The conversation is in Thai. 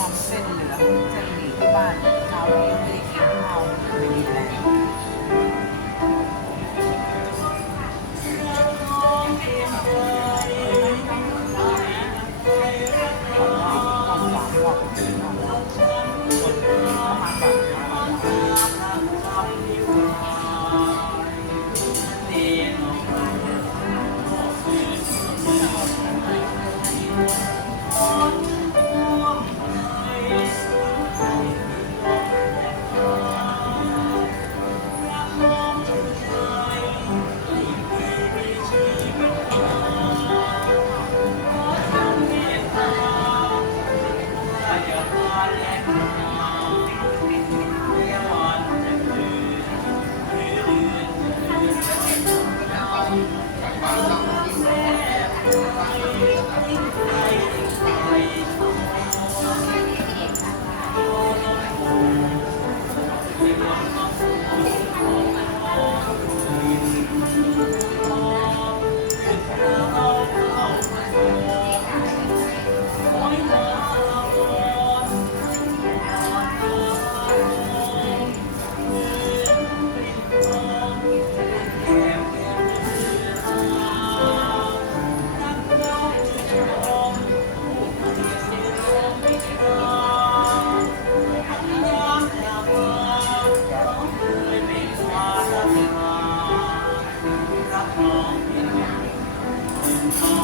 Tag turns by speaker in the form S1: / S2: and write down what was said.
S1: ทำเส้นเหลืองเส้นหมี่ที่บ้านเช้านี้